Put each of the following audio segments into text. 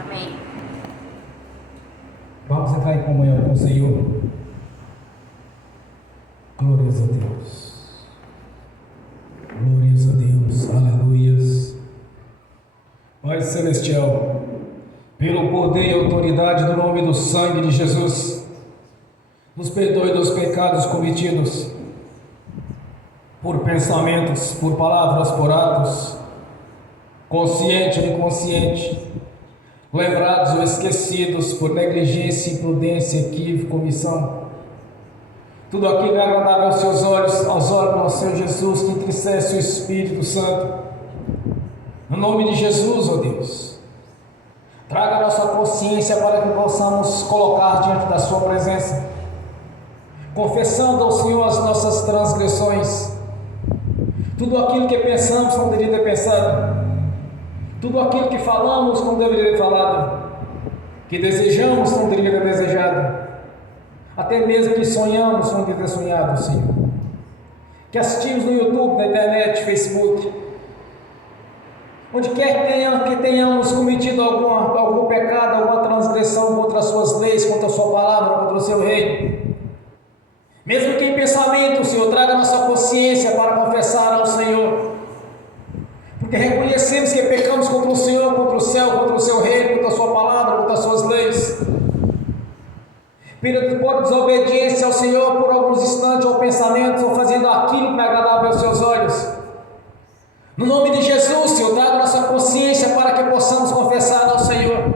Amém. Vamos entrar em comunhão com o Senhor. Glórias a Deus. Glórias a Deus. Aleluias. Pai Celestial, pelo poder e autoridade do nome do sangue de Jesus, nos perdoe dos pecados cometidos por pensamentos, por palavras, por atos, consciente ou inconsciente, lembrados ou esquecidos por negligência, imprudência, equívoco, omissão. Tudo aquilo é agradável aos seus olhos, aos olhos do Senhor Jesus, que entristece o Espírito Santo. No nome de Jesus, ó Deus, traga a nossa consciência para que possamos colocar diante da sua presença, confessando ao Senhor as nossas transgressões, tudo aquilo que pensamos não deveria ter pensado, tudo aquilo que falamos não deveria ter falado, que desejamos não deveria ter desejado, até mesmo que sonhamos não deveria ter sonhado, Senhor. Que assistimos no YouTube, na internet, Facebook, onde quer que tenhamos cometido algum pecado, alguma transgressão contra as suas leis, contra a sua palavra, contra o seu reino, mesmo que em pensamento, Senhor, traga a nossa consciência para confessar ao Senhor, porque reconhecemos que pecamos contra o Senhor, contra o céu, contra o seu reino, contra a sua palavra, contra as suas leis, por desobediência ao Senhor por alguns instantes ou pensamentos, ou fazendo aquilo que é agradável aos seus olhos. No nome de Jesus, Senhor, traga a nossa consciência para que possamos confessar ao Senhor,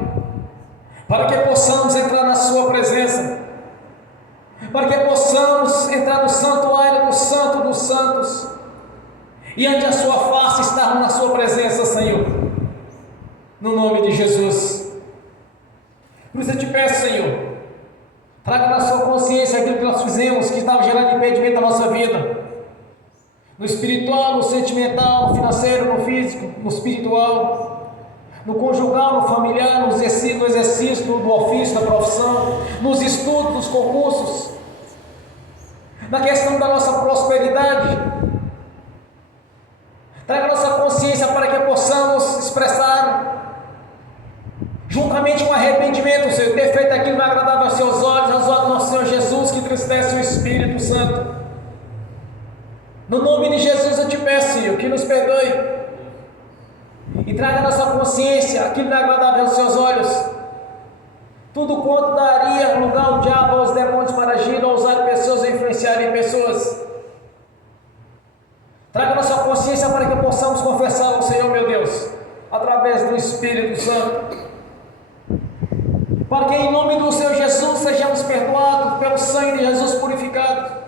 para que possamos entrar na sua presença, para que possamos entrar no santuário do Santo dos Santos, e ante a sua face estarmos na sua presença, Senhor, no nome de Jesus. Por isso eu te peço, Senhor, traga na sua consciência aquilo que nós fizemos, que estava gerando impedimento na nossa vida, no espiritual, no sentimental, no financeiro, no físico, no espiritual, no conjugal, no familiar, no exercício do ofício, da profissão, nos estudos, nos concursos, na questão da nossa prosperidade. Traga nossa consciência para que possamos expressar, juntamente com arrependimento, Senhor, ter feito aquilo que é agradável aos seus olhos, aos olhos do nosso Senhor Jesus, que entristece o Espírito Santo. No nome de Jesus eu te peço, Senhor, que nos perdoe e traga nossa consciência aquilo que é agradável aos seus olhos, tudo quanto daria lugar ao diabo, aos demônios para agir ou usar pessoas ou influenciarem pessoas. Traga nossa consciência para que possamos confessar ao Senhor, meu Deus, através do Espírito Santo, para que em nome do Senhor Jesus sejamos perdoados pelo sangue de Jesus purificado,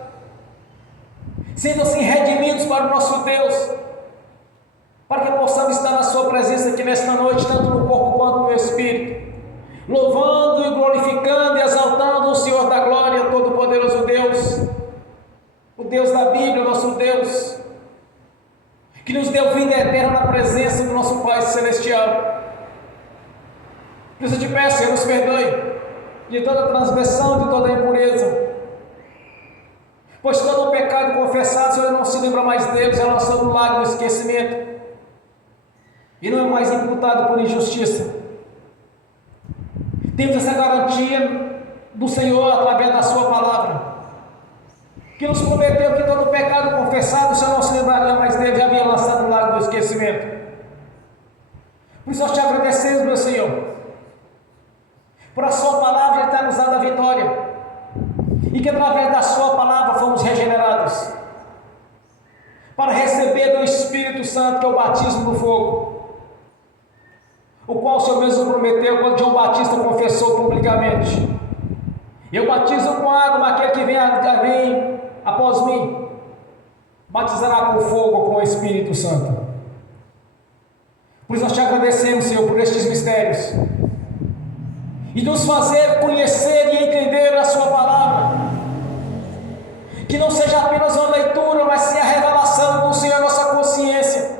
sendo assim redimidos para o nosso Deus, para que possamos estar na sua presença aqui nesta noite, tanto no corpo quanto no Espírito, louvando e glorificando e exaltando o Senhor da glória, todo-poderoso Deus, o Deus da Bíblia, nosso Deus, que nos deu vida eterna na presença do nosso Pai Celestial. Por isso eu te peço, Senhor, nos perdoe de toda transgressão, de toda impureza, pois todo o pecado confessado, Senhor, não se lembra mais deles, é lançado no lago do esquecimento, e não é mais imputado por injustiça. Temos essa garantia do Senhor através da sua palavra, que nos prometeu que todo o pecado confessado, o Senhor não se lembraria mais dele, já havia lançado no lago do esquecimento. Por isso nós te agradecemos, meu Senhor, por a sua palavra estar nos dando a vitória, e que através da sua palavra fomos regenerados, para receber do Espírito Santo, que é o batismo do fogo, o qual o Senhor mesmo prometeu quando João Batista confessou publicamente: eu batizo com água, mas aquele que vem após mim batizará com fogo, com o Espírito Santo. Por isso nós te agradecemos, Senhor, por estes mistérios, e nos fazer conhecer e entender a sua palavra, que não seja apenas uma leitura, mas sim a revelação do Senhor à nossa consciência,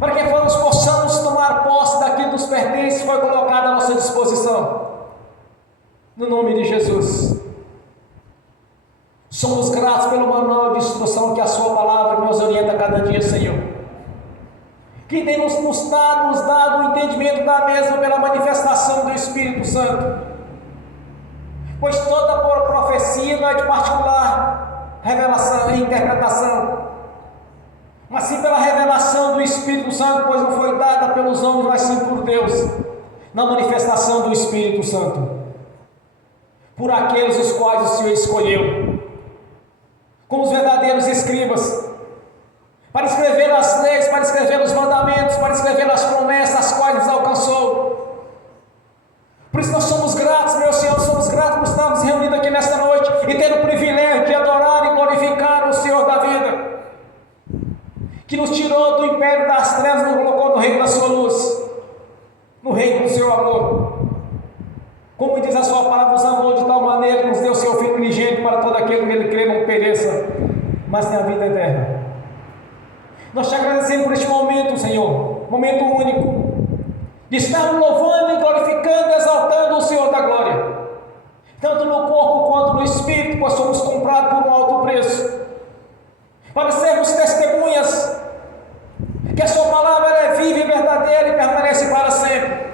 para que possamos tomar posse daquilo que nos pertence e foi colocado à nossa disposição, no nome de Jesus. Somos gratos pelo manual de instrução que a sua palavra nos orienta a cada dia, Senhor, que tem nos dado o entendimento da mesma pela manifestação do Espírito Santo. Pois toda profecia não é de particular revelação e interpretação, mas sim pela revelação do Espírito Santo, pois não foi dada pelos homens, mas sim por Deus, na manifestação do Espírito Santo, por aqueles os quais o Senhor escolheu, como os verdadeiros escribas, para escrever as leis, para escrever os mandamentos, para escrever as promessas, as quais nos alcançou. Por isso nós somos gratos, meu Senhor, somos gratos por estarmos reunidos aqui nesta noite e ter o privilégio de adorar e glorificar o Senhor da vida, que nos tirou do império das trevas e nos colocou no reino da sua luz, no reino do seu amor. Como diz a sua palavra, nos amou de tal maneira que nos deu o seu Filho unigênito para todo aquele que nele crê não pereça, mas tenha a vida eterna. Nós te agradecemos por este momento, Senhor, momento único, de estarmos louvando e glorificando e exaltando o Senhor da glória, tanto no corpo quanto no espírito, pois somos comprados por um alto preço, para sermos testemunhas que a sua palavra é viva e verdadeira e permanece para sempre.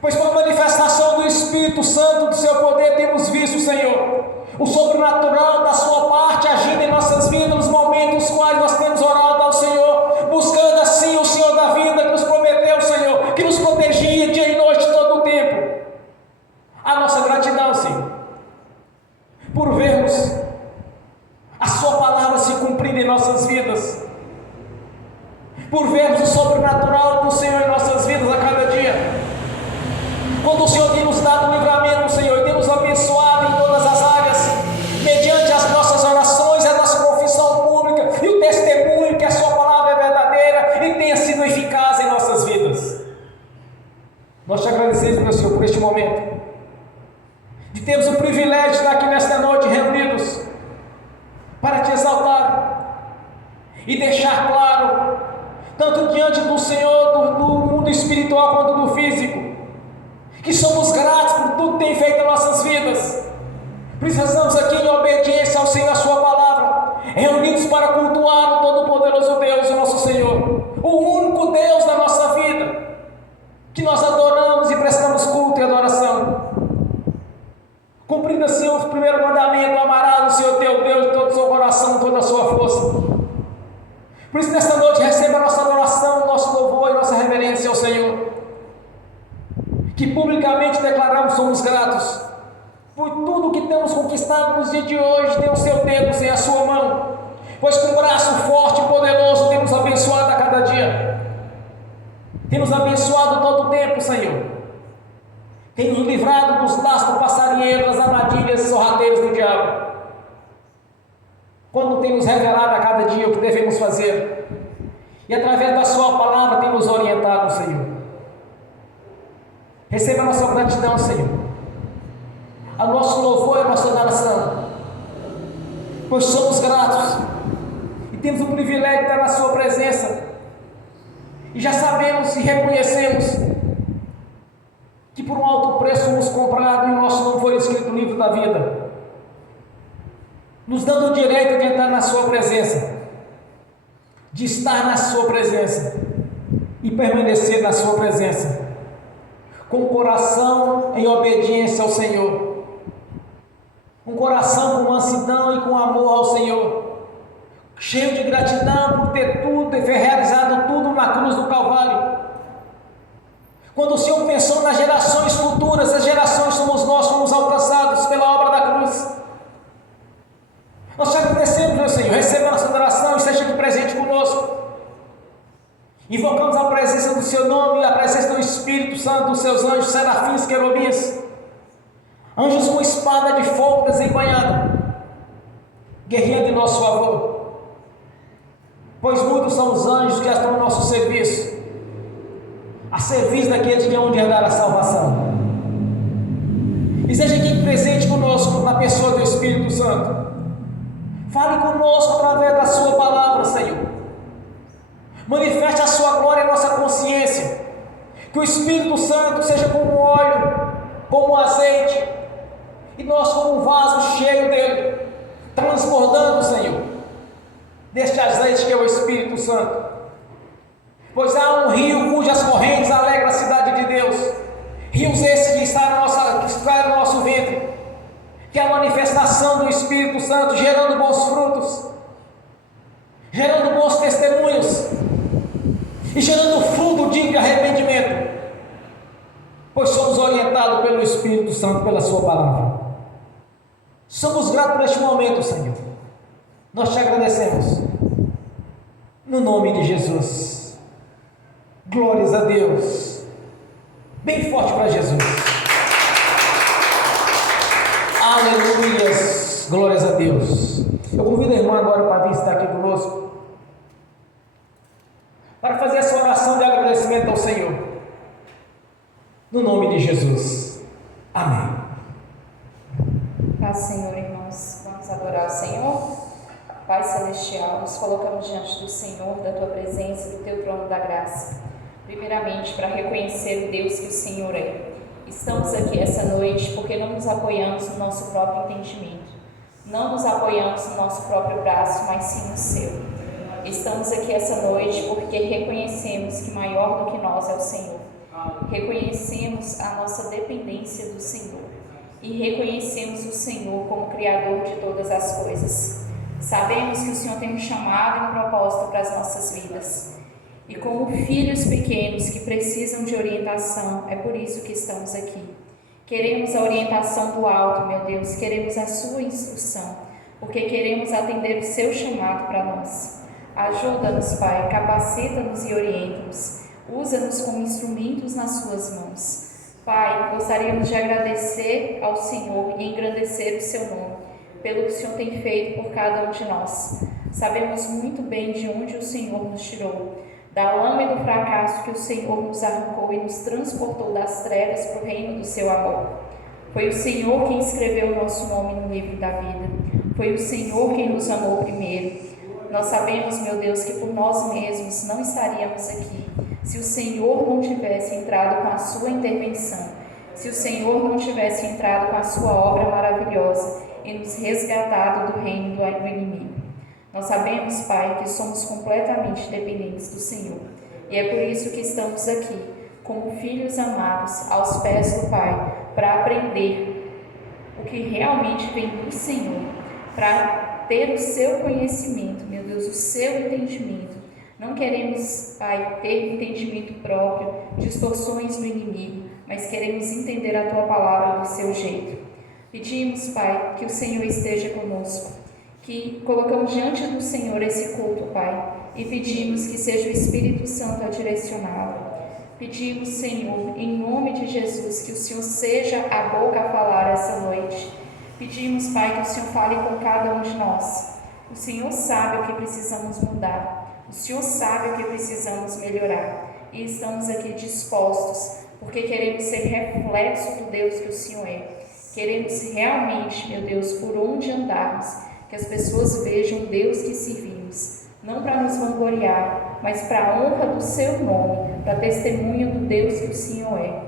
Pois por manifestação do Espírito Santo, do seu poder, temos visto, Senhor, o sobrenatural da sua parte agindo em nossas vidas, nos momentos nos quais nós temos orado ao Senhor, buscando assim o Senhor da vida que nos prometeu, Senhor, que nos protegia dia e noite todo o tempo. A nossa gratidão, Senhor, por vermos a sua palavra se cumprir em nossas vidas, por vermos o sobrenatural do Senhor em nossas vidas a cada dia. Quando o Senhor tem nos dado o livramento, Senhor, e tem nos abençoado em todas as áreas, mediante as nossas orações, a nossa confissão pública e o testemunho que a sua palavra é verdadeira e tenha sido eficaz em nossas vidas. Nós te agradecemos, meu Senhor, por este momento, de termos o privilégio de estar aqui nesta noite reunidos para te exaltar e deixar claro, tanto diante do Senhor, do mundo espiritual quanto do físico, que somos gratos por tudo que tem feito em nossas vidas. Por isso estamos aqui em obediência ao Senhor, a sua palavra, reunidos para cultuar o todo-poderoso Deus, o nosso Senhor, o único Deus da nossa vida, que nós adoramos e prestamos culto e adoração, cumprindo assim o primeiro mandamento: amarás o Senhor teu Deus de todo o seu coração, toda a sua força. Por isso nesta noite receba a nossa adoração, nosso louvor e nossa reverência ao Senhor, que publicamente declaramos somos gratos por tudo que temos conquistado nos dias de hoje. Tem o seu dedo em a sua mão, pois com um braço forte e poderoso tem nos abençoado a cada dia, tem nos abençoado todo o tempo, Senhor, tem nos livrado dos laços do passarinheiro, das armadilhas e sorrateiros do diabo, quando tem nos revelado a cada dia o que devemos fazer, e através da sua palavra tem nos orientado, Senhor. Receba a nossa gratidão, Senhor, a nosso louvor e a nossa adoração, pois somos gratos e temos o privilégio de estar na sua presença, e já sabemos e reconhecemos que por um alto preço fomos comprados e o nosso nome foi escrito no livro da vida, nos dando o direito de entrar na sua presença, de estar na sua presença e permanecer na sua presença, com o coração em obediência ao Senhor, um coração com mansidão e com amor ao Senhor, cheio de gratidão por ter tudo e ter realizado tudo na cruz do Calvário. Quando o Senhor pensou nas gerações futuras, as gerações somos nós, fomos alcançados pela obra da cruz. Nós te agradecemos, meu Senhor, receba a nossa adoração e esteja aqui presente conosco. Invocamos a presença do seu nome e a presença do Espírito Santo, dos seus anjos, serafins, querubins, anjos com espada de fogo desembanhada, guerreando em nosso favor, pois muitos são os anjos que estão no nosso serviço, a serviço daqueles que hão de herdar a salvação. E seja aqui presente conosco na pessoa do Espírito Santo. Fale conosco através da sua palavra, Senhor. Manifeste a sua glória em nossa consciência. Que o Espírito Santo seja como óleo, como azeite, e nós como um vaso cheio dele, transbordando, Senhor, deste azeite que é o Espírito Santo, pois há um rio cujas correntes alegram a cidade de Deus. Rios esses que está no nosso ventre, que é a manifestação do Espírito Santo, gerando bons frutos, gerando bons testemunhos e gerando fruto digno de arrependimento, pois somos orientados pelo Espírito Santo, pela sua palavra. Somos gratos por este momento, Senhor. Nós te agradecemos, no nome de Jesus. Glórias a Deus. Bem forte para Jesus. Aleluias. Glórias a Deus. Eu convido a irmã agora para vir estar aqui conosco, para fazer essa oração de agradecimento ao Senhor, no nome de Jesus. Amém. Paz, Senhor, irmãos. Vamos adorar o Senhor. Pai Celestial, nos colocamos diante do Senhor, da Tua presença, do Teu trono da graça. Primeiramente, para reconhecer o Deus que o Senhor é. Estamos aqui essa noite porque não nos apoiamos no nosso próprio entendimento. Não nos apoiamos no nosso próprio braço, mas sim no Seu. Estamos aqui essa noite porque reconhecemos que maior do que nós é o Senhor. Reconhecemos a nossa dependência do Senhor. E reconhecemos o Senhor como Criador de todas as coisas. Sabemos que o Senhor tem um chamado e um propósito para as nossas vidas. E como filhos pequenos que precisam de orientação, é por isso que estamos aqui. Queremos a orientação do alto, meu Deus, queremos a sua instrução, porque queremos atender o seu chamado para nós. Ajuda-nos, Pai, capacita-nos e orienta-nos. Usa-nos como instrumentos nas suas mãos. Pai, gostaríamos de agradecer ao Senhor e engrandecer o seu nome, pelo que o Senhor tem feito por cada um de nós. Sabemos muito bem de onde o Senhor nos tirou, da lama e do fracasso que o Senhor nos arrancou e nos transportou das trevas para o reino do seu amor. Foi o Senhor quem escreveu o nosso nome no livro da vida. Foi o Senhor quem nos amou primeiro. Nós sabemos, meu Deus, que por nós mesmos não estaríamos aqui, se o Senhor não tivesse entrado com a sua intervenção, se o Senhor não tivesse entrado com a sua obra maravilhosa e nos resgatado do reino do inimigo. Nós sabemos, Pai, que somos completamente dependentes do Senhor. E é por isso que estamos aqui, como filhos amados, aos pés do Pai, para aprender o que realmente vem do Senhor, para ter o seu conhecimento, meu Deus, o seu entendimento. Não queremos, Pai, ter entendimento próprio, distorções do inimigo, mas queremos entender a Tua palavra do seu jeito. Pedimos, Pai, que o Senhor esteja conosco, que colocamos diante do Senhor esse culto, Pai, e pedimos que seja o Espírito Santo a direcioná-lo. Pedimos, Senhor, em nome de Jesus, que o Senhor seja a boca a falar essa noite. Pedimos, Pai, que o Senhor fale com cada um de nós. O Senhor sabe o que precisamos mudar. O Senhor sabe o que precisamos melhorar. E estamos aqui dispostos, porque queremos ser reflexo do Deus que o Senhor é. Queremos realmente, meu Deus, por onde andarmos, que as pessoas vejam o Deus que servimos, não para nos vangloriar, mas para a honra do seu nome, para testemunho do Deus que o Senhor é.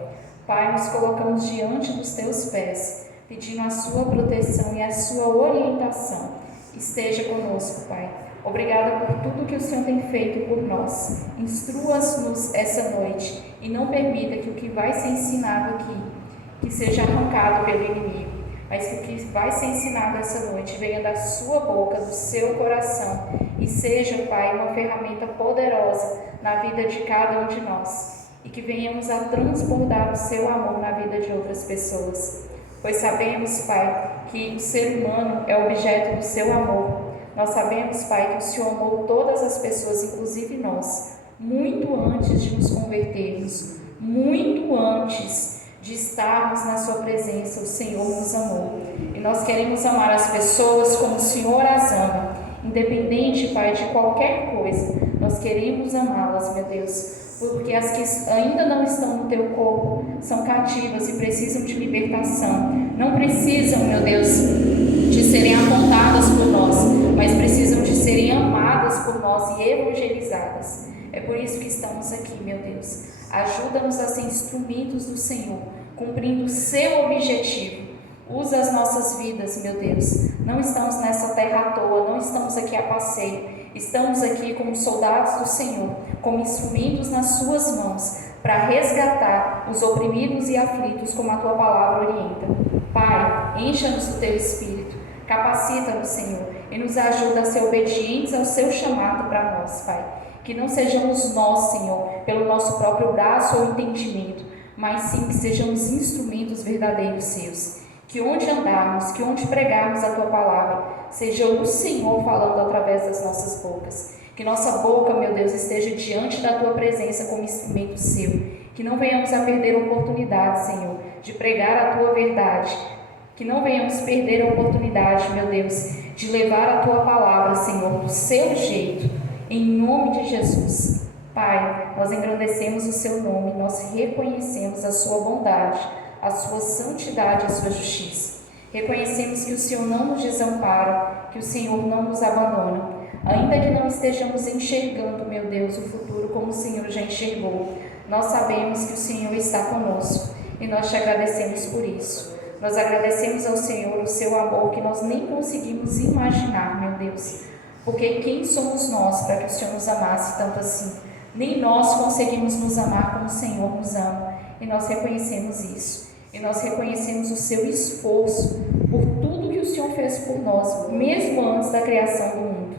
Pai, nos colocamos diante dos teus pés, pedindo a sua proteção e a sua orientação. Esteja conosco, Pai. Obrigada por tudo que o Senhor tem feito por nós. Instrua-nos essa noite e não permita que o que vai ser ensinado aqui, que seja arrancado pelo inimigo, mas que o que vai ser ensinado essa noite venha da sua boca, do seu coração e seja, Pai, uma ferramenta poderosa na vida de cada um de nós e que venhamos a transbordar o seu amor na vida de outras pessoas. Pois sabemos, Pai, que o ser humano é objeto do seu amor. Nós sabemos, Pai, que o Senhor amou todas as pessoas, inclusive nós, muito antes de nos convertermos, muito antes de estarmos na sua presença, o Senhor nos amou. E nós queremos amar as pessoas como o Senhor as ama, independente, Pai, de qualquer coisa. Nós queremos amá-las, meu Deus, porque as que ainda não estão no teu corpo são cativas e precisam de libertação. Não precisam, meu Deus, de serem apontadas por nós, mas precisam de serem amadas por nós e evangelizadas. É por isso que estamos aqui, meu Deus. Ajuda-nos a ser instrumentos do Senhor, cumprindo o seu objetivo. Usa as nossas vidas, meu Deus. Não estamos nessa terra à toa, não estamos aqui a passeio. Estamos aqui como soldados do Senhor, como instrumentos nas suas mãos, para resgatar os oprimidos e aflitos, como a tua palavra orienta. Pai, encha-nos do teu Espírito, capacita-nos, Senhor, e nos ajuda a ser obedientes ao seu chamado para nós, Pai. Que não sejamos nós, Senhor, pelo nosso próprio braço ou entendimento, mas sim que sejamos instrumentos verdadeiros seus. Que onde andarmos, que onde pregarmos a tua palavra, seja o Senhor falando através das nossas bocas. Que nossa boca, meu Deus, esteja diante da tua presença como instrumento seu. Que não venhamos a perder a oportunidade, Senhor, de pregar a tua verdade. Que não venhamos perder a oportunidade, meu Deus, de levar a tua palavra, Senhor, do seu jeito, em nome de Jesus. Pai, nós engrandecemos o seu nome, nós reconhecemos a sua bondade, a sua santidade e a sua justiça. Reconhecemos que o Senhor não nos desampara, que o Senhor não nos abandona. Ainda que não estejamos enxergando, meu Deus, o futuro como o Senhor já enxergou, nós sabemos que o Senhor está conosco e nós te agradecemos por isso. Nós agradecemos ao Senhor o seu amor que nós nem conseguimos imaginar, meu Deus, porque quem somos nós para que o Senhor nos amasse tanto assim? Nem nós conseguimos nos amar como o Senhor nos ama, e nós reconhecemos isso. E nós reconhecemos o seu esforço por tudo que o Senhor fez por nós, mesmo antes da criação do mundo.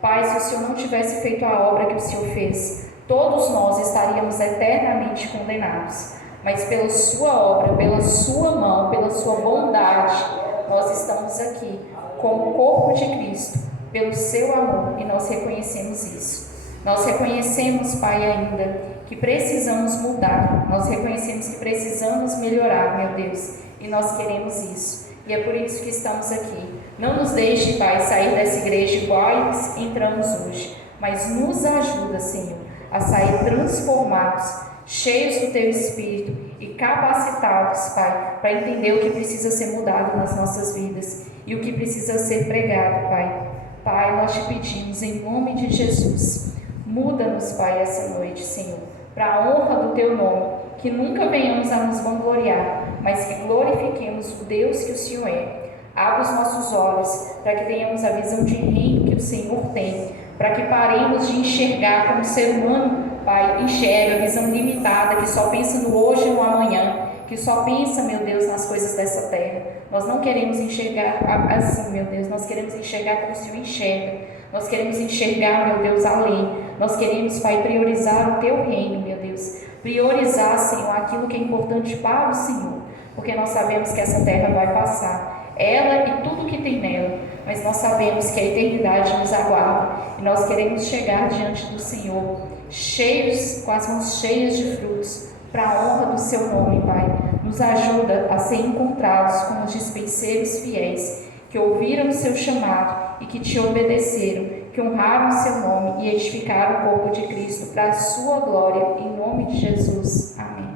Pai, se o Senhor não tivesse feito a obra que o Senhor fez, todos nós estaríamos eternamente condenados. Mas pela sua obra, pela sua mão, pela sua bondade, nós estamos aqui como o corpo de Cristo, pelo seu amor, e nós reconhecemos isso. Nós reconhecemos, Pai, ainda que precisamos mudar, nós reconhecemos que precisamos melhorar, meu Deus, e nós queremos isso, e é por isso que estamos aqui. Não nos deixe, Pai, sair dessa igreja iguais entramos hoje, mas nos ajuda, Senhor, a sair transformados, cheios do Teu Espírito e capacitados, Pai, para entender o que precisa ser mudado nas nossas vidas e o que precisa ser pregado, Pai. Pai, nós te pedimos em nome de Jesus, muda-nos, Pai, essa noite, Senhor, para a honra do Teu nome, que nunca venhamos a nos vangloriar, mas que glorifiquemos o Deus que o Senhor é. Abra os nossos olhos para que tenhamos a visão de reino que o Senhor tem, para que paremos de enxergar como o ser humano, Pai, enxerga, a visão limitada, que só pensa no hoje e no amanhã, que só pensa, meu Deus, nas coisas dessa terra. Nós não queremos enxergar assim, meu Deus, nós queremos enxergar como o Senhor enxerga. Nós queremos enxergar, meu Deus, além. Nós queremos, Pai, priorizar o Teu reino, meu Deus. Priorizar, Senhor, aquilo que é importante para o Senhor, porque nós sabemos que essa terra vai passar, ela e tudo que tem nela, mas nós sabemos que a eternidade nos aguarda e nós queremos chegar diante do Senhor, cheios, com as mãos cheias de frutos, para a honra do Seu nome, Pai. Nos ajuda a ser encontrados como os dispenseiros fiéis, que ouviram o Seu chamado e que Te obedeceram, que honraram o Seu nome e edificaram o corpo de Cristo para a Sua glória, em nome de Jesus. Amém.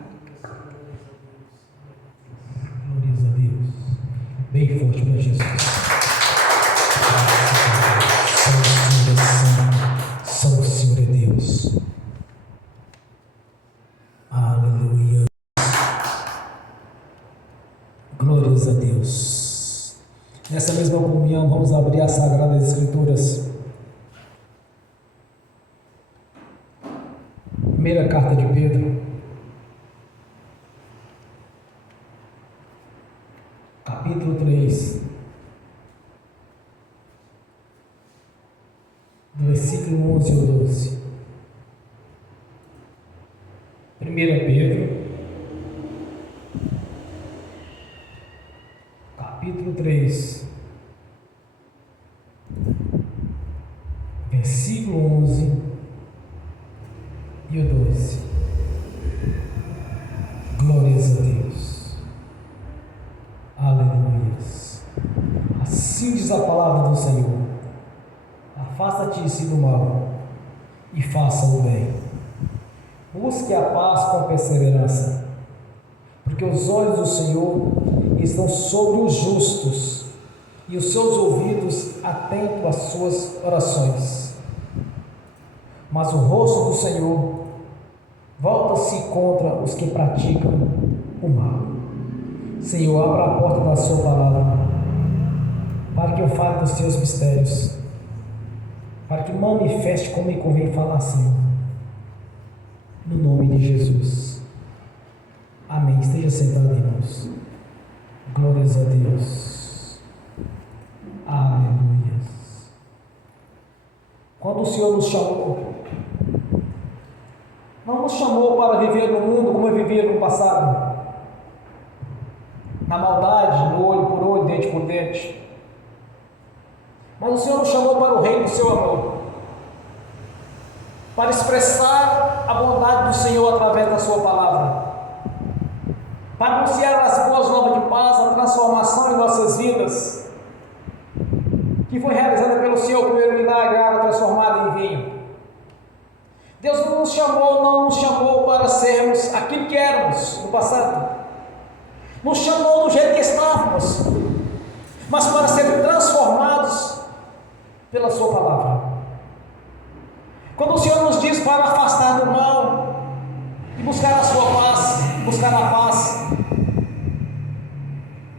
Glórias a Deus. Bem forte para Jesus. Só o Senhor é Deus. Aleluia. Glórias a Deus. Nessa mesma comunhão, vamos abrir as Sagradas Escrituras. Primeira carta de Pedro, capítulo 3, do versículo 11 ao 12. 1 Pedro, capítulo 3, versículo 11 e o 12. Glórias a Deus. Aleluias. Assim diz a palavra do Senhor: afasta-te do mal e faça o bem. Busque a paz com perseverança, porque os olhos do Senhor estão sobre os justos e os seus ouvidos atentos às suas orações. Mas o rosto do Senhor volta-se contra os que praticam o mal. Senhor, abra a porta da sua palavra, para que eu fale dos teus mistérios. para que manifeste como me convém falar, Senhor. No nome de Jesus. Amém. Esteja sentado, irmãos. Glórias a Deus. Aleluia. Quando o Senhor nos chamou, não nos chamou para viver no mundo como eu vivia no passado, na maldade, no olho por olho, dente por dente. Mas o Senhor nos chamou para o reino do seu amor, para expressar a bondade do Senhor através da sua palavra, para anunciar as boas novas de paz, a transformação em nossas vidas, que foi realizada pelo Senhor, o primeiro milagre, a água transformada em vinho. Deus não nos chamou para sermos aquilo que éramos no passado, nos chamou do jeito que estávamos, mas para sermos transformados pela sua palavra. Quando o Senhor nos diz para afastar do mal e buscar a sua paz, buscar a paz,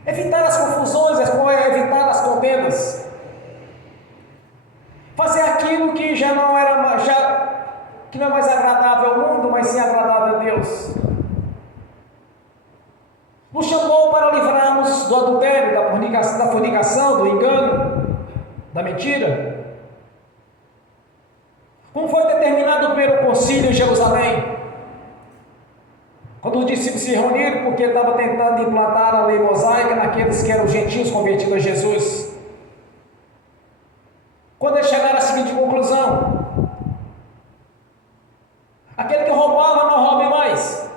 evitar as confusões, evitar as contendas, fazer aquilo que que não é mais agradável ao mundo, mas sim agradável a Deus. Nos chamou para livrarmos do adultério, da fornicação, do engano, da mentira, como foi determinado pelo concílio em Jerusalém, quando os discípulos se reuniram, porque ele estava tentando implantar a lei mosaica naqueles que eram gentios convertidos a Jesus. Quando eles chegaram à seguinte conclusão: aquele que roubava não roube mais,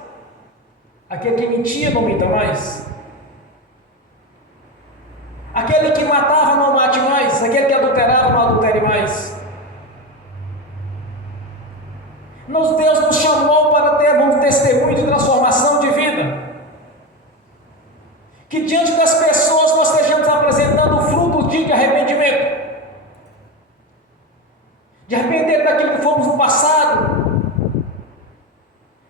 aquele que mentia não minta mais, aquele que matava não mate mais, aquele que adulterava não adultere mais. Deus nos chamou para ter um testemunho de transformação de vida, que diante das pessoas nós estejamos apresentando o fruto de arrependimento, de arrepender daquilo que fomos no passado,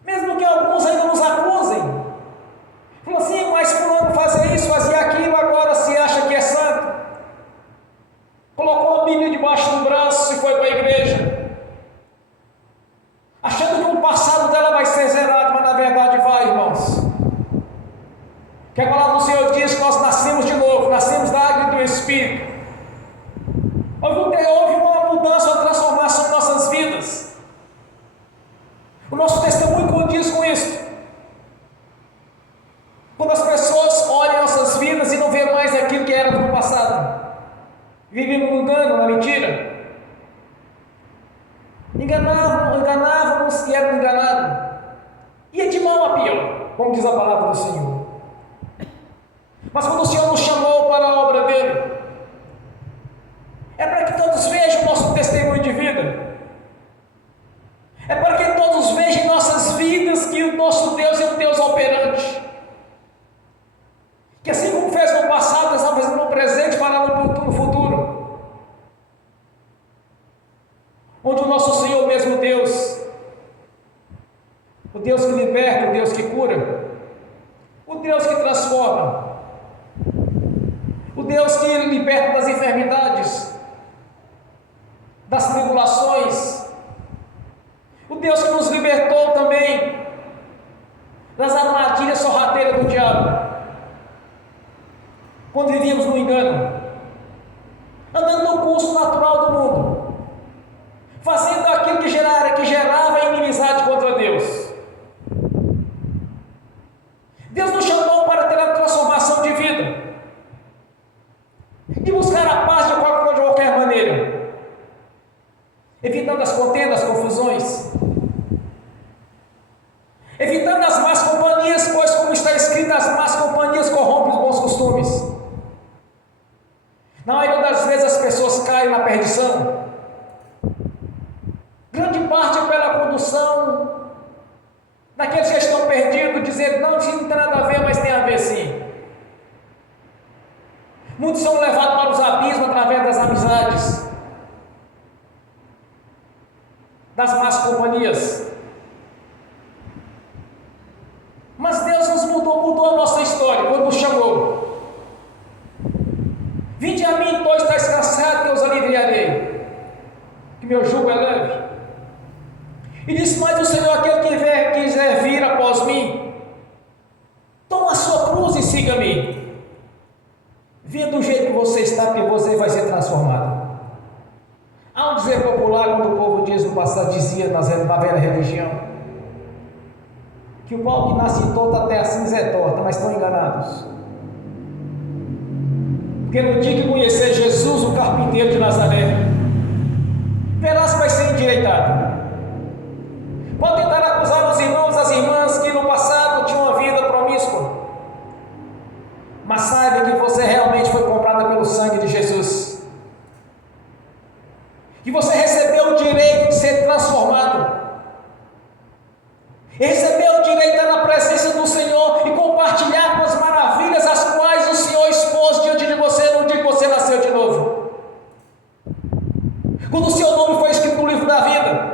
mesmo que alguns ainda nos acusem, falam assim: mas fulano fazia isso, fazia aquilo, agora se acha que é santo, colocou a Bíblia debaixo do braço e foi para a igreja, achando que o passado dela vai ser zerado, mas na verdade vai, irmãos. Que a palavra do Senhor diz que nós nascemos de novo, nascemos da água e do Espírito. Houve uma mudança, uma transformação em nossas vidas. O nosso testemunho condiz com isso. Quando as pessoas olham nossas vidas e não vê mais aquilo que era no passado, vivem no engano, na mentira, enganávamos e éramos enganados, ia de mal a pior, como diz a palavra do Senhor. Mas quando o Senhor nos chamou para a obra dele, é para que todos vejam o nosso testemunho de vida, é para que todos vejam em nossas vidas que o nosso Deus é um Deus operante, que assim como fez no passado, está fazendo no presente para no futuro, onde o nosso Senhor mesmo Deus, o Deus que liberta, o Deus que cura, o Deus que transforma, o Deus que liberta das enfermidades, das tribulações, o Deus que nos libertou também das armadilhas sorrateiras do diabo, quando vivíamos no engano, andando no curso natural do mundo, fazendo aquilo que gerava inimizade contra Deus. Deus nos chamou para ter a transformação de vida, de buscar a paz de qualquer maneira, evitando as contendas, as confusões, evitando as más companhias, pois, como está escrito, as más companhias corrompem os bons costumes. Na maioria das vezes as pessoas caem na perdição, grande parte é pela condução daqueles que estão perdidos, dizendo: não, isso não tem nada a ver, mas tem a ver sim. Muitos são levados para os abismos através das amizades, das más companhias. Mas Deus nos mudou a nossa história quando nos chamou: vinde a mim, todos estáis cansados, que eu os aliviarei. meu jugo é leve. E disse mais o Senhor: aquele que quiser vir após mim, toma a sua cruz e siga-me. Venha do jeito que você está, que você vai ser transformado. Há um dizer popular, quando o povo diz no passado, dizia na velha religião, que o pau que nasce torto até a cinza é torta, mas estão enganados. Porque no dia que conhecer Jesus, o carpinteiro de Nazaré, verás que vai ser endireitado. Pode tentar acusar os irmãos, as irmãs que no passado tinham uma vida promíscua, mas saiba que você realmente foi comprada pelo sangue de Jesus, que você recebeu o direito de ser transformado, e recebeu o direito de estar na presença do Senhor e compartilhar com as maravilhas as quais o Senhor expôs diante de você no dia que você nasceu de novo, quando o seu nome foi escrito no livro da vida.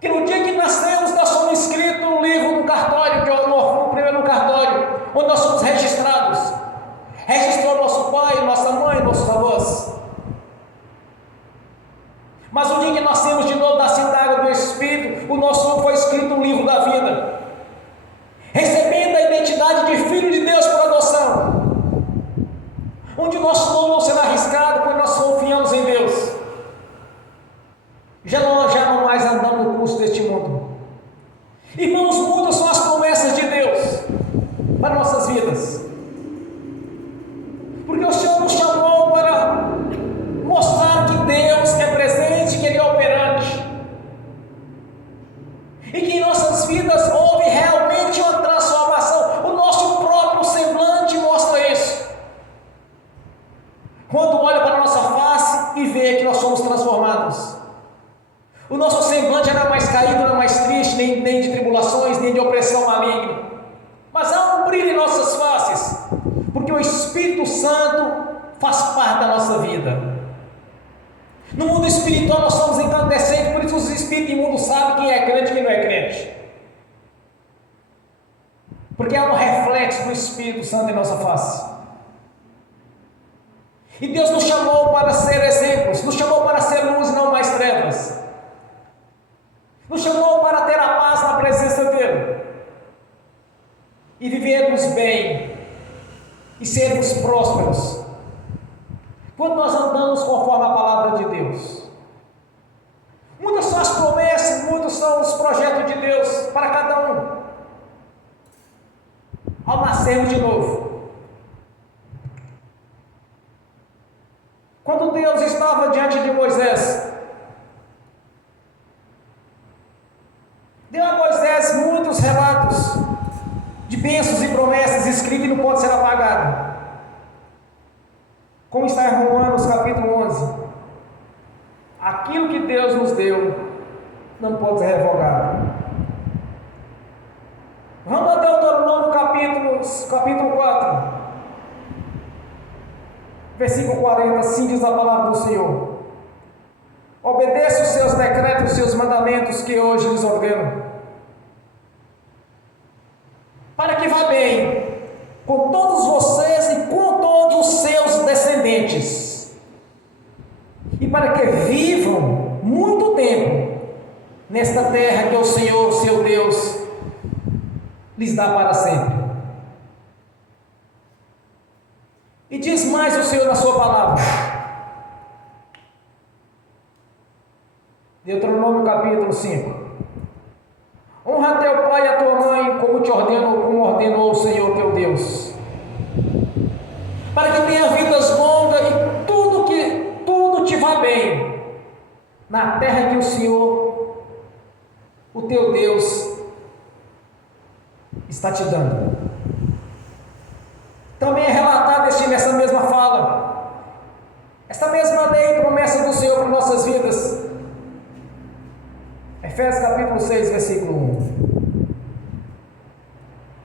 Que no dia que nascemos, nós somos inscritos no livro do cartório, no primeiro cartório, onde nós somos registrados. Registrou nosso pai, nossa mãe, nossos avós. Mas o dia que nascemos de novo, nascemos da água do Espírito, o nosso nome foi escrito no livro da vida, recebendo a identidade de filho de Deus por adoção, onde o nosso nome não será arriscado, pois nós confiamos em Deus. Já não mais andamos no curso deste mundo. Irmãos, muitas são as promessas de Deus para nossas vidas, porque o Senhor nos chamou para mostrar que Deus é presente, que Ele é operante, e que em nossas vidas houve realmente uma transformação. O nosso próprio semblante mostra isso. Quando olha para a nossa face e vê que nós somos transformados, o nosso semblante não é mais caído, não é mais triste, nem de tribulações, nem de opressão maligna, mas há um brilho em nossas faces, porque o Espírito Santo faz parte da nossa vida. No mundo espiritual nós somos incandescentes, por isso os espíritos imundos sabem quem é crente e quem não é crente, porque há um reflexo do Espírito Santo em nossa face. E Deus nos chamou para ser exemplos, nos chamou para ser luz e não mais trevas, nos chamou para ter a paz na presença dEle e vivermos bem e sermos prósperos quando nós andamos conforme a palavra de Deus. Muitas são as promessas, muitos são os projetos de Deus para cada um ao nascermos de novo. Quando Deus estava diante de Moisés, deu a Moisés muitos relatos de bênçãos e promessas escritas e não pode ser apagado, como está em Romanos capítulo 11. Aquilo que Deus nos deu não pode ser revogado. Vamos a Deuteronômio capítulo 4, versículo 40. Assim diz a palavra do Senhor: obedeça os seus decretos e os seus mandamentos que hoje lhes ordeno, para que vá bem com todos vocês e com todos os seus descendentes, e para que vivam muito tempo nesta terra que o Senhor, seu Deus, lhes dá para sempre. E diz mais o Senhor na sua palavra, Deuteronômio capítulo 5: honra teu pai e a tua mãe, como ordenou o Senhor teu Deus, para que tenha vidas longas e tudo te vá bem na terra que o Senhor, o teu Deus, está te dando. Também é relatado nessa mesma fala, esta mesma lei e promessa do Senhor para nossas vidas. Efésios capítulo 6, versículo 1.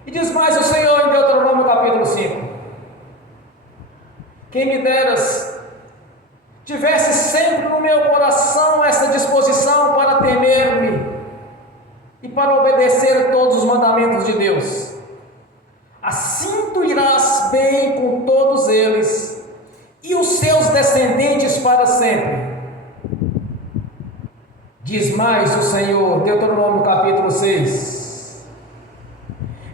E diz mais o Senhor em Deuteronômio capítulo 5: quem me deras tivesse sempre no meu coração essa disposição para temer-me e para obedecer todos os mandamentos de Deus, assim tu irás bem com todos eles e os seus descendentes para sempre. Diz mais o Senhor, Deuteronômio capítulo 6.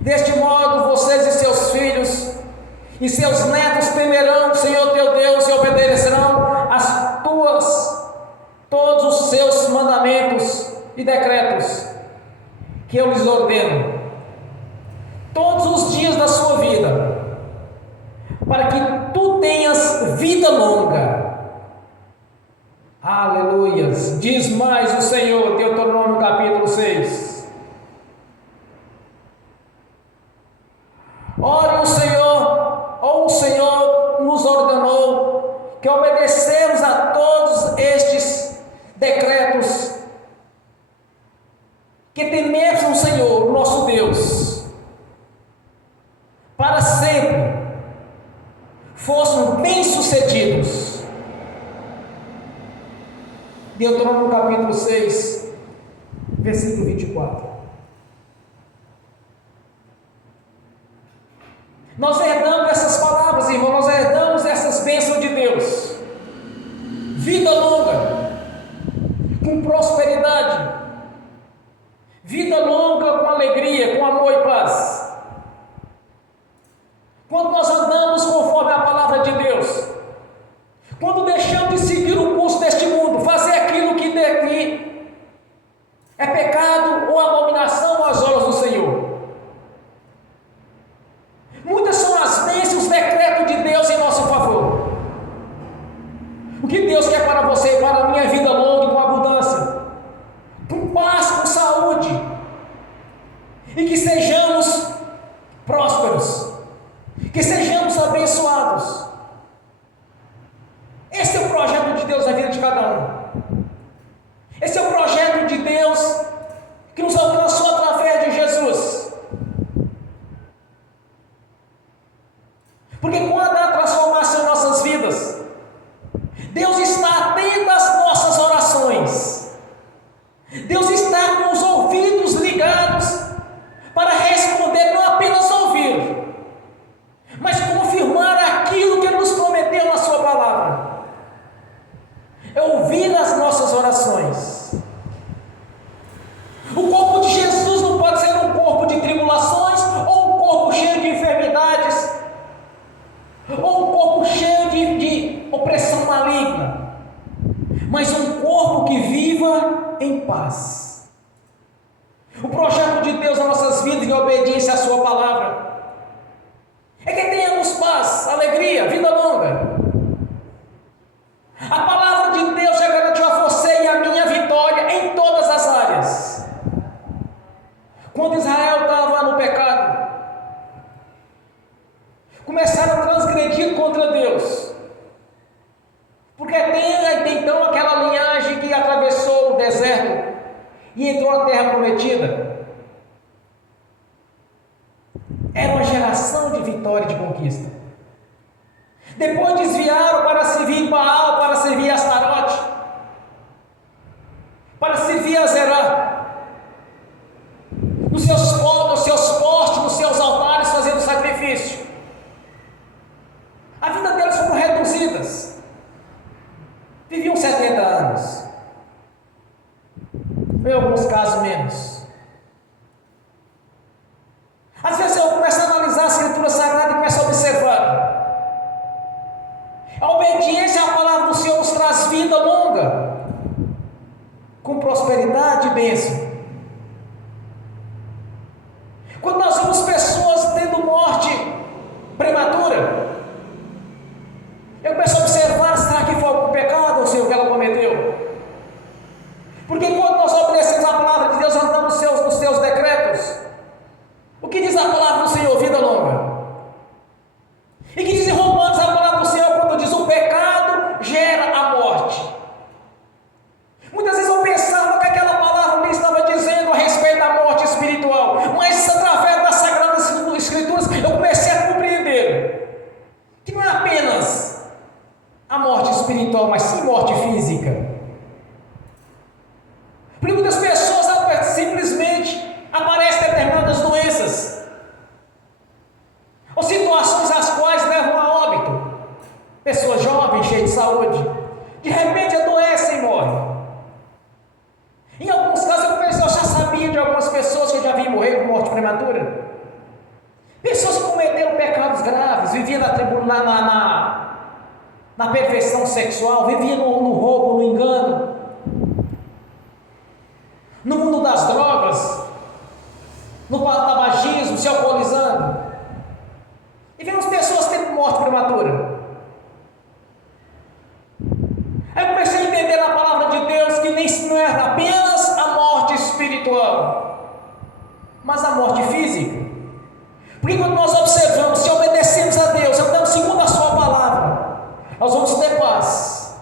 Deste modo vocês e seus filhos e seus netos temerão o Senhor teu Deus e obedecerão todos os seus mandamentos e decretos que eu lhes ordeno todos os dias da sua vida, para que tu tenhas vida longa. Aleluias. Diz mais o Senhor, Deuteronômio capítulo 6. Ore o Senhor, ou o Senhor nos ordenou que obedecemos a todos estes decretos, que tememos o Senhor, nosso Deus, para sempre fôssemos bem-sucedidos. Deuteronômio capítulo 6, versículo 24. Nós herdamos essas palavras, irmão, nós herdamos essas bênçãos de Deus. Vida longa, com prosperidade, vida longa com alegria, com amor e paz. Quando nós andamos conforme a palavra de Deus, quando deixamos de seguir o curso deste mundo, fazer aquilo que é pecado ou abominação aos olhos do Senhor. Muitas são as bênçãos, os decretos de Deus em nosso favor. O que Deus quer para você e para a minha vida longa, com abundância, com paz, com saúde, e que sejamos prósperos, que sejamos abençoados. Esse é o projeto de Deus na vida de cada um. Esse é o projeto de Deus que nos alcançou através de Jesus. Porque quando há transformação em nossas vidas, Deus está atento às nossas orações. Deus está com os ouvidos ligados para responder, não apenas ouvir, mas confirmar aquilo que Ele nos prometeu na Sua palavra. É ouvir as nossas orações. O corpo de Jesus não pode ser um corpo de tribulações, ou um corpo cheio de enfermidades, ou um corpo cheio de opressão maligna, mas um corpo que viva em paz. O projeto de Deus nas nossas vidas, em obediência à Sua palavra, é que tenhamos paz, alegria, vida longa. A palavra de Deus já garantiu a você e a minha vitória em todas as áreas. Quando Israel estava no pecado, começaram a transgredir contra Deus, porque tem então aquela linhagem que atravessou o deserto e entrou na terra prometida. Era uma geração de vitória e de conquista. Depois desviaram para servir Baal, para servir Astarote, para servir Azerá, nos seus postes, nos seus altares, fazendo sacrifício. A vida deles foram reduzidas. Viviam 70 anos, em alguns casos menos. Às vezes eu começo a analisar a Escritura Sagrada e começo a observar. A obediência à palavra do Senhor nos traz vida longa, com prosperidade e bênção. Quando nós vemos pessoas tendo morte prematura, eu começo a observar, será que foi algum pecado ou Senhor que ela cometeu? Porque quando nós obedecemos a palavra de Deus, andamos nos seus decretos. O que diz a palavra do Senhor? Vida longa. E que diz em Romanos a palavra do Senhor, quando diz o pecado gera a morte. Muitas vezes eu pensava que aquela palavra ali estava dizendo a respeito da morte espiritual, mas através das Sagradas Escrituras eu comecei a compreender que não é apenas a morte espiritual, mas sim morte física. Porque muitas pessoas simplesmente aparecem determinadas doenças ou situações as quais levam a óbito. Pessoas jovens, cheias de saúde, de repente adoecem e morrem. graves, vivia na perfeição sexual, vivia no roubo, no engano, no mundo das drogas, no tabagismo, se alcoolizando. E vemos pessoas tendo morte prematura. Aí eu comecei a entender na palavra de Deus que não é apenas a morte espiritual, mas a morte física. Porque quando nós observamos, se obedecemos a Deus, andamos segundo a sua palavra, nós vamos ter paz,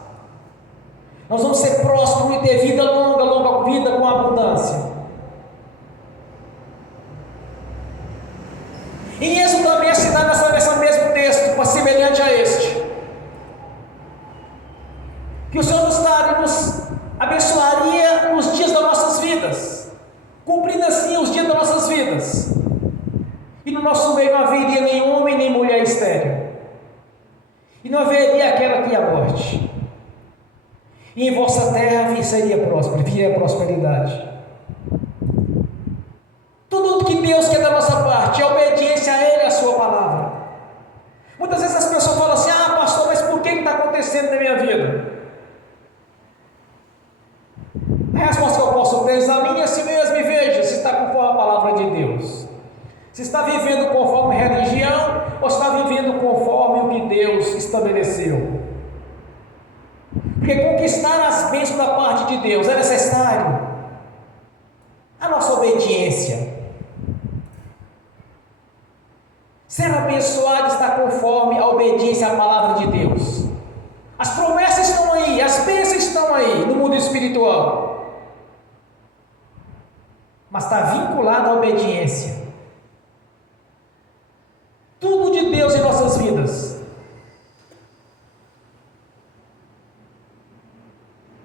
nós vamos ser prósperos e ter vida longa vida com abundância. Em Êxodo também é citado nesse mesmo texto, semelhante a este, que o Senhor nos abençoaria nos dias das nossas vidas, cumprindo assim os dias das nossas vidas, e no nosso meio não haveria nem homem nem mulher estéril, e não haveria aquela que aborte, e em vossa terra seria próspero, viria a prosperidade. Tudo que Deus quer da nossa parte é obediência a Ele e a sua palavra. Muitas vezes as pessoas falam assim: ah, pastor, mas por que está acontecendo na minha vida? A resposta que eu posso ter: examine a si mesmo e veja se está conforme a palavra de Deus, se está vivendo conforme religião ou se está vivendo conforme o que Deus estabeleceu. Porque conquistar as bênçãos da parte de Deus é necessário a nossa obediência. Ser abençoado está conforme a obediência à palavra de Deus. As promessas estão aí, as bênçãos estão aí no mundo espiritual, mas está vinculado à obediência. Tudo de Deus em nossas vidas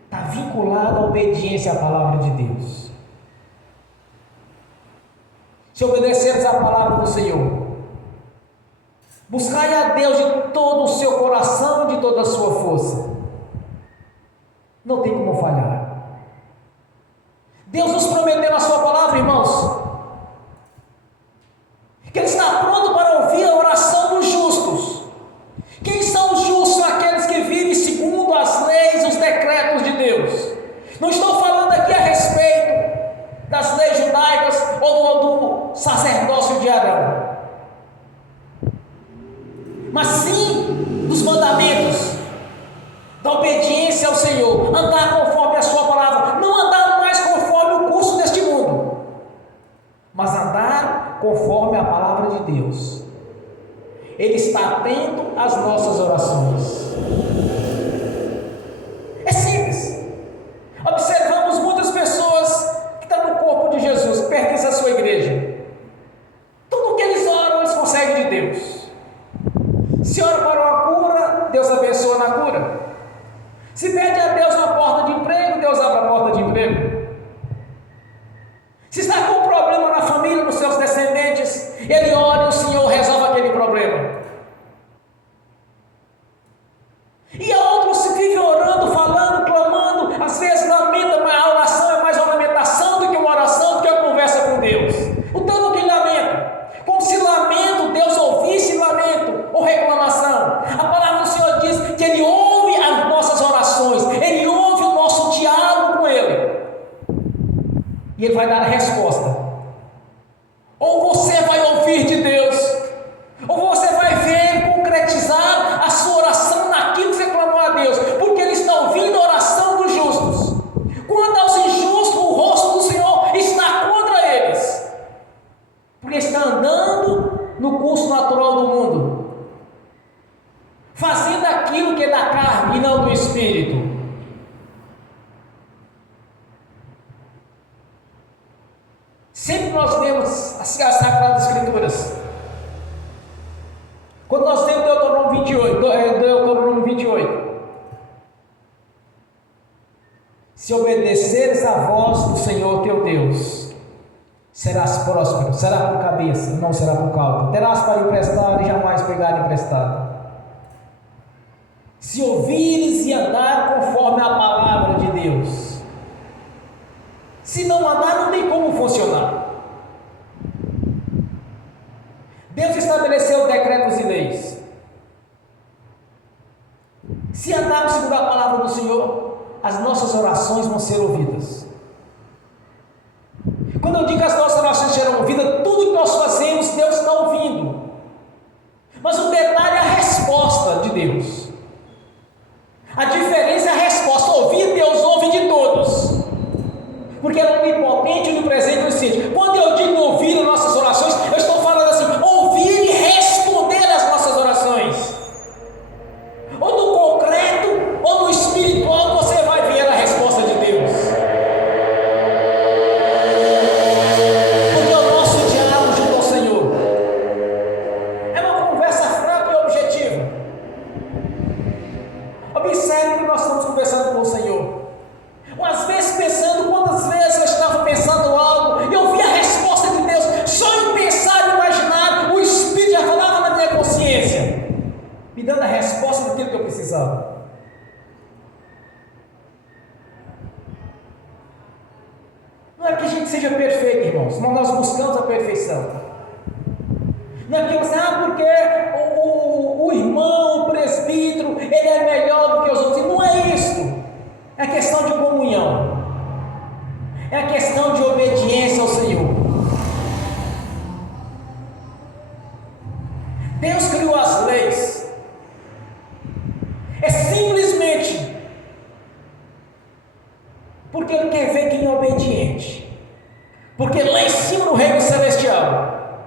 está vinculado à obediência à palavra de Deus. Se obedecermos à palavra do Senhor, buscai a Deus de todo o seu coração, de toda a sua força, não tem como falhar. Deus nos prometeu na sua palavra, irmãos, que Ele está pronto para ouvir a oração dos justos. Quem são os justos? Aqueles que vivem segundo as leis e os decretos de Deus. Não estou falando aqui a respeito das leis judaicas ou do sacerdócio de Arão, mas sim dos mandamentos, da obediência ao Senhor, andar conforme a sua palavra, não andar mais conforme o curso deste mundo, mas andar conforme a palavra de Deus. Ele está atento às nossas orações. É simples. Observamos muitas pessoas que estão no corpo de Jesus, que pertencem à sua igreja. Tudo que eles oram, eles conseguem de Deus. Se ora para uma cura, Deus abençoa na cura. Se pede a Deus uma porta de emprego, Deus abre a porta de emprego. Se está com um problema na família, nos seus descendentes, ele ora e o Senhor resolve aquele problema. E há outros que vivem orando, falando, clamando, às vezes lamenta, mas a oração é mais uma lamentação do que uma oração, do que uma conversa com Deus. O tanto que ele lamenta, como se lamento Deus ouvisse lamento ou reclamação. A palavra do Senhor diz que Ele ouve as nossas orações, Ele ouve o nosso diálogo com Ele, e Ele vai dar a resposta. Ou você vai ouvir de Deus, ou você vai ver concretizar a sua oração naquilo que você clamou a Deus, porque Ele está ouvindo a oração dos justos. Quanto aos injustos, o rosto do Senhor está contra eles, porque está andando no curso natural do mundo, fazendo aquilo que é da carne e não do espírito. Sempre nós lemos as Sagradas Escrituras. Quando nós lemos Deuteronômio 28, se obedeceres à voz do Senhor teu Deus, serás próspero, será por cabeça, não será por cauda. Terás para emprestar e jamais pegar emprestado. Se ouvires e andar conforme a palavra de Deus. Se não andar, não tem como funcionar. Deus estabeleceu decretos e leis. Se andarmos segundo a palavra do Senhor, as nossas orações vão ser ouvidas. Quando eu digo que as nossas orações serão ouvidas, tudo que nós fazemos, Deus está ouvindo. Mas o detalhe é a resposta de Deus. A diferença é a resposta. Ouvir, Deus ouve de todos. Porque é onipotente, onipresente, onisciente. Quando eu digo ouvir as nossas orações, eu estou falando assim, ouvir e responder às nossas orações. Ou no concreto, ou no espiritual, você vai ver a resposta de Deus. Porque o nosso diálogo junto ao Senhor é uma conversa franca e objetiva. Observe que nós estamos conversando com o Senhor. Às vezes pensando, quantas vezes eu estava pensando algo e eu vi a resposta de Deus, só em pensar e imaginar, o Espírito já falava na minha consciência, me dando a resposta daquilo que eu precisava. Não é que a gente seja perfeito, irmãos, mas nós buscamos a perfeição. Não é porque você, porque o irmão, o presbítero, ele é melhor do que os outros. Não é isso. É questão de comunhão. É a questão de obediência ao Senhor. Deus criou as leis. É simplesmente porque Ele quer ver quem é obediente. Porque lá em cima no reino celestial,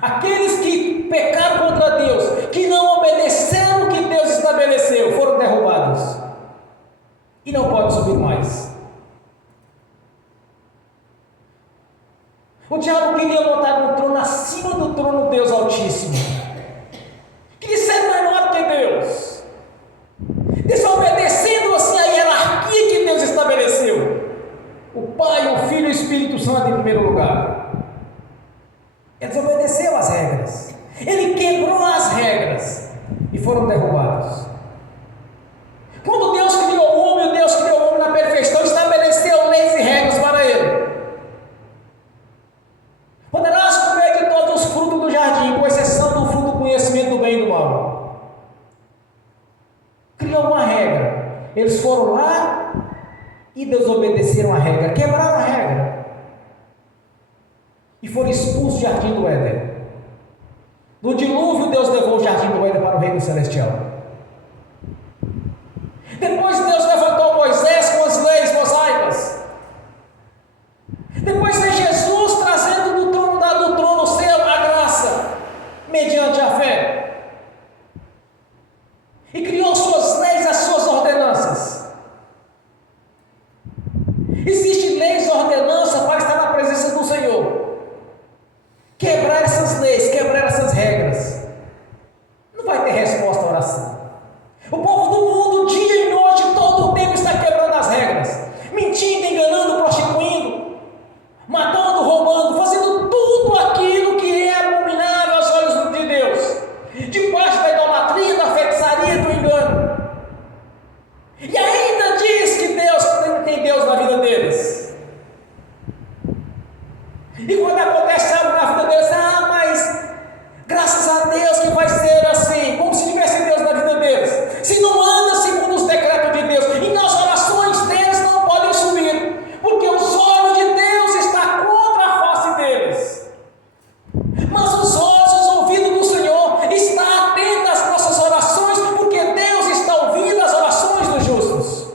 aqueles que pecaram contra Deus, que não obedeceram o que Deus estabeleceu, foram derrubados. E não pode subir mais. O diabo queria montar um trono acima do trono do Deus Altíssimo. Queria ser maior que Deus. Desobedecendo assim a hierarquia que Deus estabeleceu. O Pai, o Filho e o Espírito Santo em primeiro lugar. Ele desobedeceu as regras. Ele quebrou as regras. E foram derrubados. Quando Deus criou o homem, Deus criou o homem na perfeição, estabeleceu leis e regras para ele. Poderás comer de todos os frutos do jardim, com exceção do fruto do conhecimento do bem e do mal. Criou uma regra. Eles foram lá e desobedeceram a regra, quebraram a regra. E foram expulsos do jardim do Éden. No dilúvio, Deus levou o jardim do Éden para o reino celestial. Depois Deus levantou Moisés com as leis mosaicas. Depois vem Jesus trazendo do trono seu a graça, mediante a fé. E criou suas leis, as suas ordenanças. Existem leis e ordenanças para estar na presença do Senhor. Quebrar essas leis, quebrar essas regras, não vai ter resposta à oração. O povo do mundo, dia e noite, todo o tempo está quebrando as regras, mentindo, enganando, prostituindo, matando, roubando, fazendo tudo aquilo que é abominável aos olhos de Deus, debaixo da idolatria, da feitiçaria, do engano. E ainda diz que Deus tem Deus na vida deles. E quando acontece algo na vida deles, mas graças a Deus que vai ser assim, como se tivesse Deus na vida deles. Se não anda segundo os decretos de Deus, e nas orações deles não podem subir, porque os olhos de Deus estão contra a face deles. Mas os olhos, os ouvidos do Senhor estão atentos às nossas orações, porque Deus está ouvindo as orações dos justos.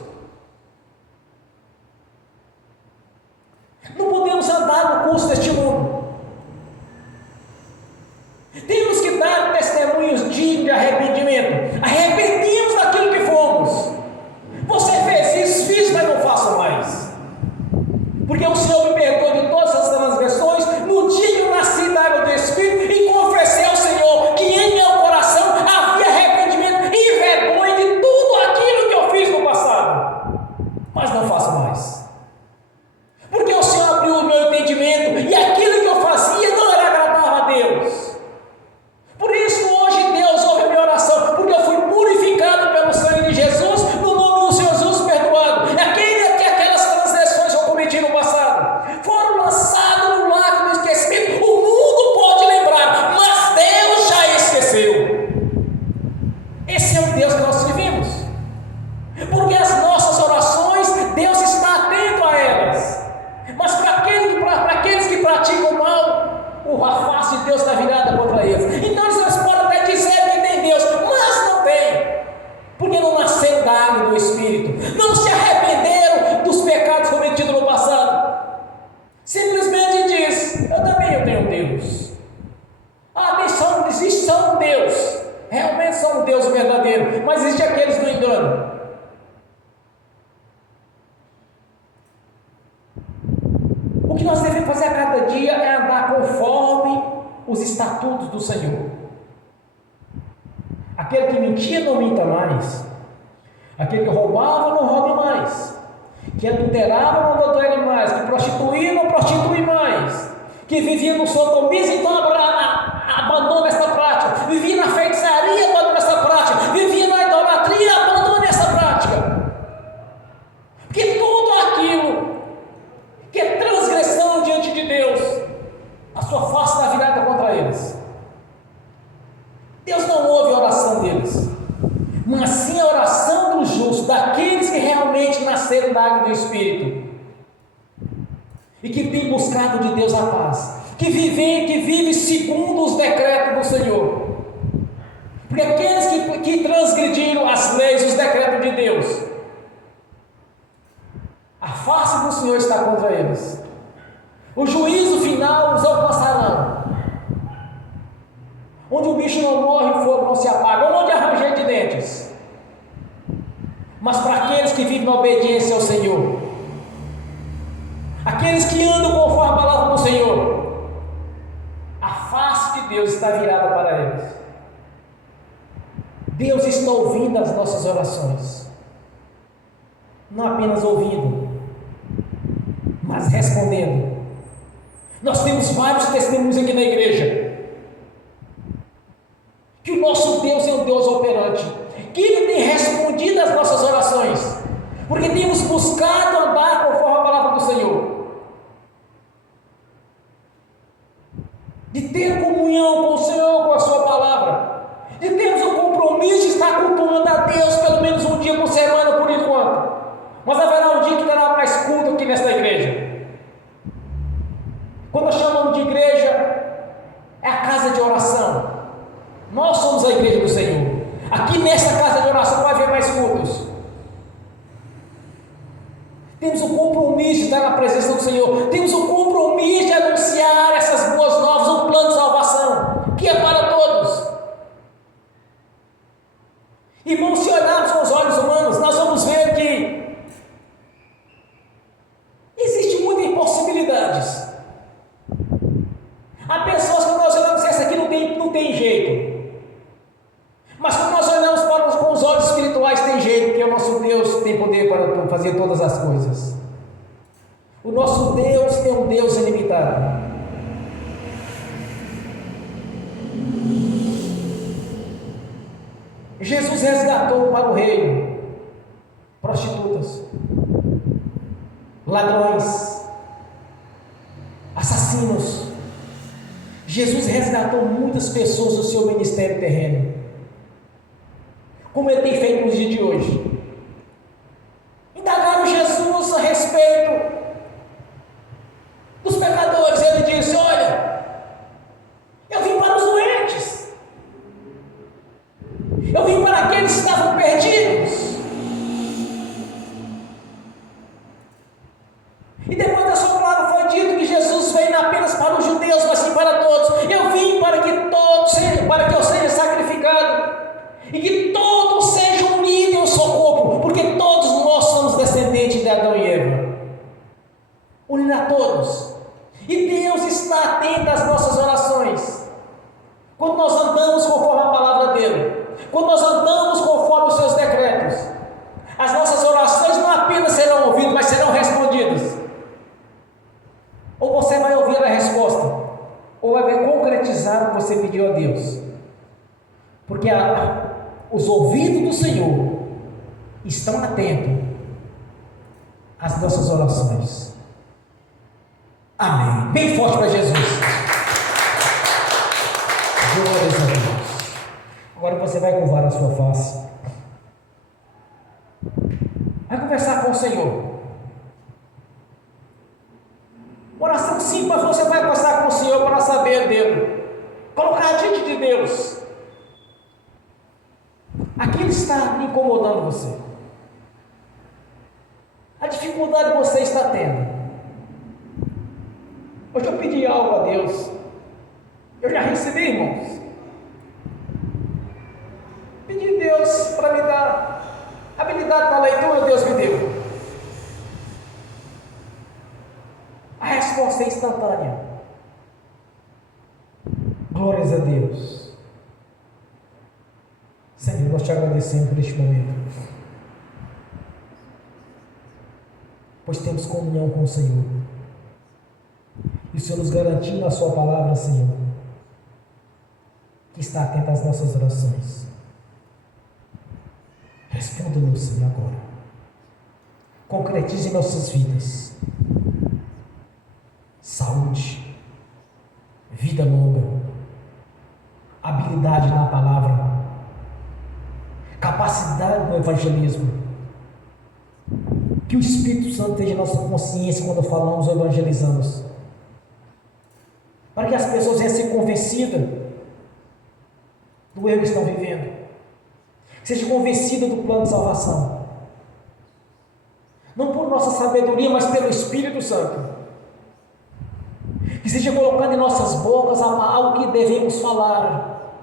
Não podemos andar no curso deste mundo. Temos que dar testemunhos dignos de arrependimento. Arrependimos daquilo que fomos. Você fez isso, fiz, mas não faça mais. Porque o Senhor me perdoou de todas as transgressões no dia que eu nasci da água do Espírito e confessei ao Senhor que em meu coração havia arrependimento e vergonha de tudo aquilo que eu fiz no passado. Mas não faço mais. Porque o Senhor abriu o meu entendimento e aquilo que eu fazia não era agradável a Deus. Por isso hoje Deus ouve a minha oração, porque eu fui purificado de Deus está virada contra eles. Então eles podem até dizer que tem Deus, mas não tem, porque não nasceram da água e do Espírito, não se arrependeram dos pecados cometidos no passado. Simplesmente diz: eu também tenho Deus. Existe só um Deus, realmente só um Deus verdadeiro, mas existe aqueles do engano. O que nós devemos fazer a cada dia é andar conforme os estatutos do Senhor. Aquele que mentia, não minta mais. Aquele que roubava, não roube mais. Que adulterava, não adultere mais. Que prostituía, não prostitui mais. Que vivia no sodomismo, então abandona essa prática. Vivia na feitiçaria, abandona essa prática. Vivia na idolatria, abandona essa prática. Porque tudo aquilo que é transgressão diante de Deus, a sua face está virada contra eles. Deus não ouve a oração deles, mas sim a oração do justo, daqueles que realmente nasceram da água do Espírito e que têm buscado de Deus a paz, que vivem segundo os decretos do Senhor. Porque aqueles que transgrediram as leis, os decretos de Deus, a face do Senhor está contra eles. O juízo final os alcançará. Onde o bicho não morre, o fogo não se apaga, onde há ranger de dentes. Mas para aqueles que vivem na obediência ao Senhor, aqueles que andam conforme a palavra do Senhor, a face de Deus está virada para eles. Deus está ouvindo as nossas orações, não apenas ouvindo, mas respondendo. Nós temos vários testemunhos aqui na igreja que o nosso Deus é um Deus operante, que Ele tem respondido às nossas orações, porque temos buscado andar conforme a palavra do Senhor, de ter comunhão com o Senhor, com a sua palavra, de termos o compromisso de estar cultuando a Deus pelo menos um dia por semana por enquanto, mas haverá um dia que terá mais culto aqui nesta igreja. Quando nós chamamos de igreja, é a casa de oração. Nós somos a igreja do Senhor. Aqui nesta casa de oração vai haver mais cultos. Temos o compromisso de estar na presença do Senhor. Temos o compromisso de anunciar essas boas novas, um plano de salvação, que é para todos. Irmãos, se olharmos com os olhos humanos, nós vamos ver que existem muitas impossibilidades. Há pessoas que nós olhamos e essa aqui não tem jeito. Mas quando nós olhamos com os olhos espirituais, tem jeito, porque o nosso Deus tem poder para fazer todas as coisas. O nosso Deus é um Deus ilimitado. Jesus resgatou para o reino prostitutas, ladrões, assassinos. Jesus resgatou muitas pessoas do seu ministério terreno, como Ele tem feito nos dias de hoje. Indagaram Jesus a respeito dos pecadores. Ele disse: olha, eu vim para os doentes, eu vim para aqueles que estavam perdidos. E depois da sua palavra foi dito que Jesus veio não apenas para os judeus, mas sim para todos. Eu vim para que eu seja sacrificado e que todos sejam unidos em um só corpo, porque todos nós somos descendentes de Adão e Eva. Unir a todos. E Deus está atento às nossas orações. Quando nós andamos conforme a palavra dele, quando nós andamos conforme os seus decretos, as nossas orações não apenas serão ouvidas, mas serão respondidas. Ou você vai ouvir a resposta, ou vai ver concretizar o que você pediu a Deus. Porque os ouvidos do Senhor estão atentos às nossas orações. Amém. Bem forte para Jesus. Glórias a Deus. Agora você vai curvar a sua face. Vai conversar com o Senhor. Oração simples, mas você vai conversar com o Senhor para saber dele. está incomodando você? A dificuldade que você está tendo? Hoje eu pedi algo a Deus. Eu já recebi, irmãos. Pedi a Deus para me dar habilidade na leitura, Deus me deu. A resposta é instantânea. Glórias a Deus. Senhor, nós te agradecemos por este momento, pois temos comunhão com o Senhor. E o Senhor nos garantiu na sua palavra, Senhor, que está atento às nossas orações. Responda-nos, Senhor, agora. Concretize em nossas vidas saúde, vida longa, habilidade na palavra, capacidade no evangelismo. Que o Espírito Santo esteja em nossa consciência quando falamos ou evangelizamos, para que as pessoas venham ser convencidas do erro que estão vivendo, seja convencida do plano de salvação, não por nossa sabedoria, mas pelo Espírito Santo, que esteja colocando em nossas bocas algo que devemos falar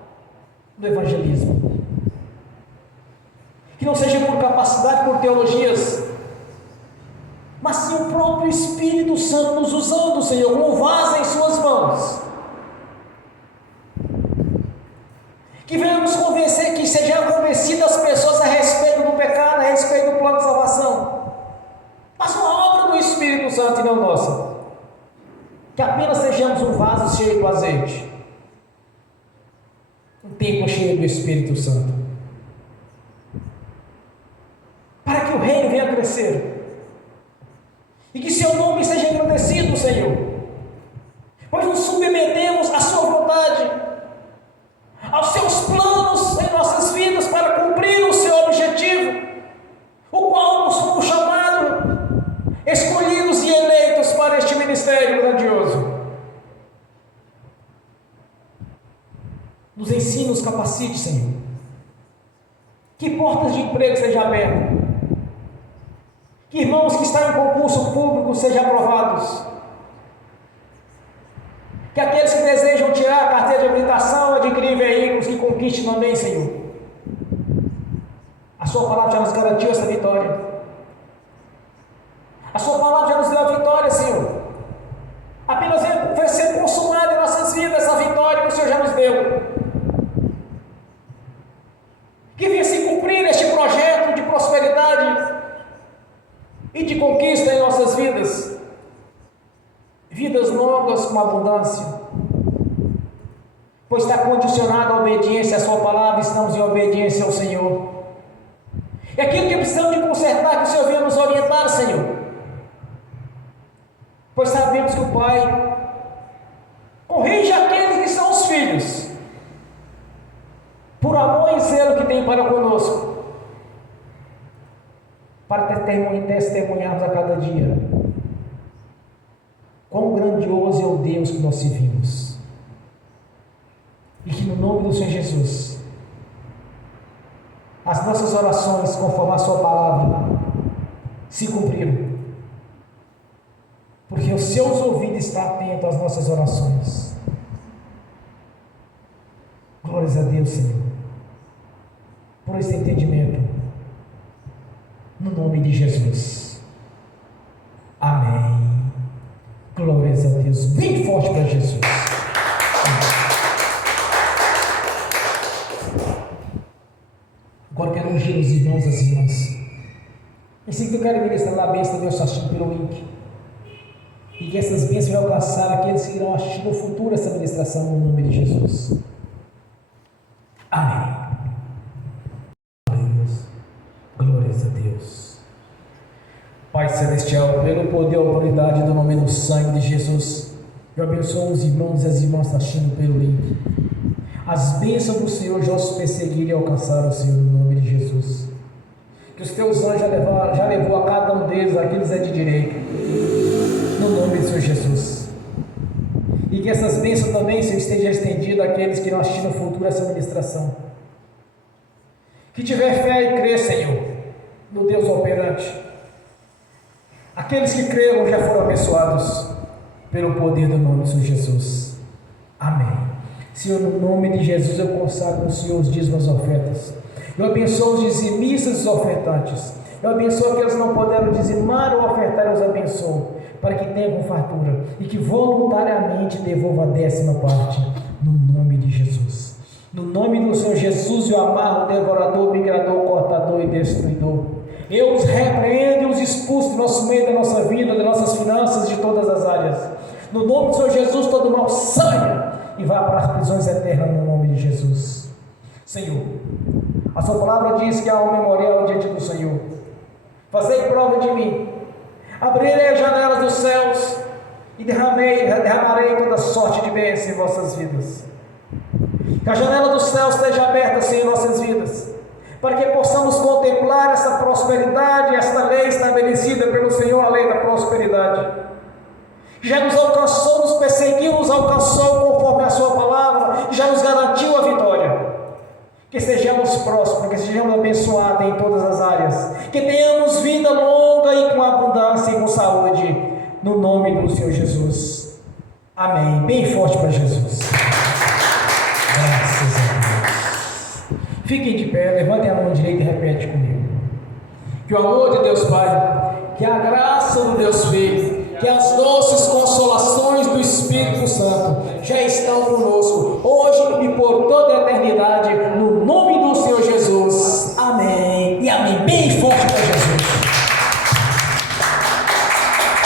do evangelismo, que não seja por capacidade, por teologias, mas sim o próprio Espírito Santo nos usando, Senhor, como um vaso em suas mãos, que venha nos convencer, que sejam convencidas as pessoas a respeito do pecado, a respeito do plano de salvação, mas uma obra do Espírito Santo e não nossa, que apenas sejamos um vaso cheio do azeite, um templo cheio do Espírito Santo, para que o reino venha a crescer, e que seu nome seja engrandecido, Senhor, pois nos submetemos à sua vontade, aos seus planos em nossas vidas para cumprir o seu objetivo, o qual nos fomos chamados, escolhidos e eleitos para este ministério grandioso. Nos ensine, nos capacite, Senhor, que portas de emprego sejam abertas, que irmãos que estão em concurso público sejam aprovados, que aqueles que desejam tirar a carteira de habilitação, adquirir veículos, que conquistem também, Senhor. A sua palavra já nos garantiu essa vitória, a sua palavra já nos deu a vitória, Senhor. Apenas vai ser consumada em nossas vidas essa vitória que o Senhor já nos deu, que venha se cumprir este projeto de prosperidade e de conquista em nossas vidas, vidas longas com abundância, pois está condicionado à obediência à sua palavra. Estamos em obediência ao Senhor, e aquilo que precisamos de consertar, que o Senhor venha nos orientar, Senhor, pois sabemos que o Pai corrige aqueles que são os filhos, por amor e zelo que tem para conosco, para testemunharmos a cada dia quão grandioso é o Deus que nós servimos, e que no nome do Senhor Jesus as nossas orações, conforme a sua palavra, se cumpriram, porque os seus ouvidos estão atentos às nossas orações. Glórias a Deus, Senhor, por esse entendimento, no nome de Jesus. Amém. Glórias a Deus. Bem forte para Jesus. Agora quero ungir os irmãos e as irmãs. Assim que eu quero ministrar a bênção de Deus assistindo pelo link, e que essas bênçãos venham alcançar aqueles que irão assistir no futuro essa ministração, no nome de Jesus. Amém. Glórias a Deus. Pai Celestial, pelo poder e autoridade do nome do sangue de Jesus, eu abençoo os irmãos e as irmãs assistindo pelo link. As bênçãos do Senhor já os perseguiram e alcançaram o Senhor, no nome de Jesus. Que os teus anjos já levou a cada um deles, aqueles é de direito, no nome do Senhor Jesus. E que essas bênçãos também, Senhor, estejam estendidas àqueles que irão assistir no futuro essa ministração. que tiver fé e crer, Senhor, no Deus operante. Aqueles que creram já foram abençoados pelo poder do nome do Senhor Jesus. Amém. Senhor, no nome de Jesus eu consagro ao Senhor os dízimos e ofertas. Eu abençoo os dizimistas e os ofertantes. Eu abençoo aqueles que não puderam dizimar ou ofertar, eu os abençoo, para que tenham com fartura e que voluntariamente devolva a 10ª parte, no nome de Jesus. No nome do Senhor Jesus, eu amarro o devorador, migrador, cortador e destruidor. Eu os repreendo e os expulso do nosso meio, da nossa vida, das nossas finanças, de todas as áreas. No nome do Senhor Jesus, todo mal saia e vá para as prisões eternas, no nome de Jesus. Senhor, a sua palavra diz que há um memorial diante do Senhor. Fazei prova de mim, abrirei as janelas dos céus e derramarei toda sorte de bênção em vossas vidas. Que a janela dos céus esteja aberta, Senhor, em nossas vidas, para que possamos contemplar essa prosperidade, esta lei estabelecida pelo Senhor, a lei da prosperidade. Já nos alcançou, nos perseguiu, nos alcançou conforme a sua palavra, já nos garantiu a vitória. Que sejamos prósperos, que sejamos abençoados em todas as áreas, que tenhamos vida longa e com abundância e com saúde, no nome do Senhor Jesus. Amém. Bem forte para Jesus. Graças a Deus. Fiquem de pé, levantem a mão direita e repete comigo. Que o amor de Deus Pai, que a graça do Deus Filho, que as doces consolações do Espírito Santo já estão conosco, hoje e por toda a eternidade, no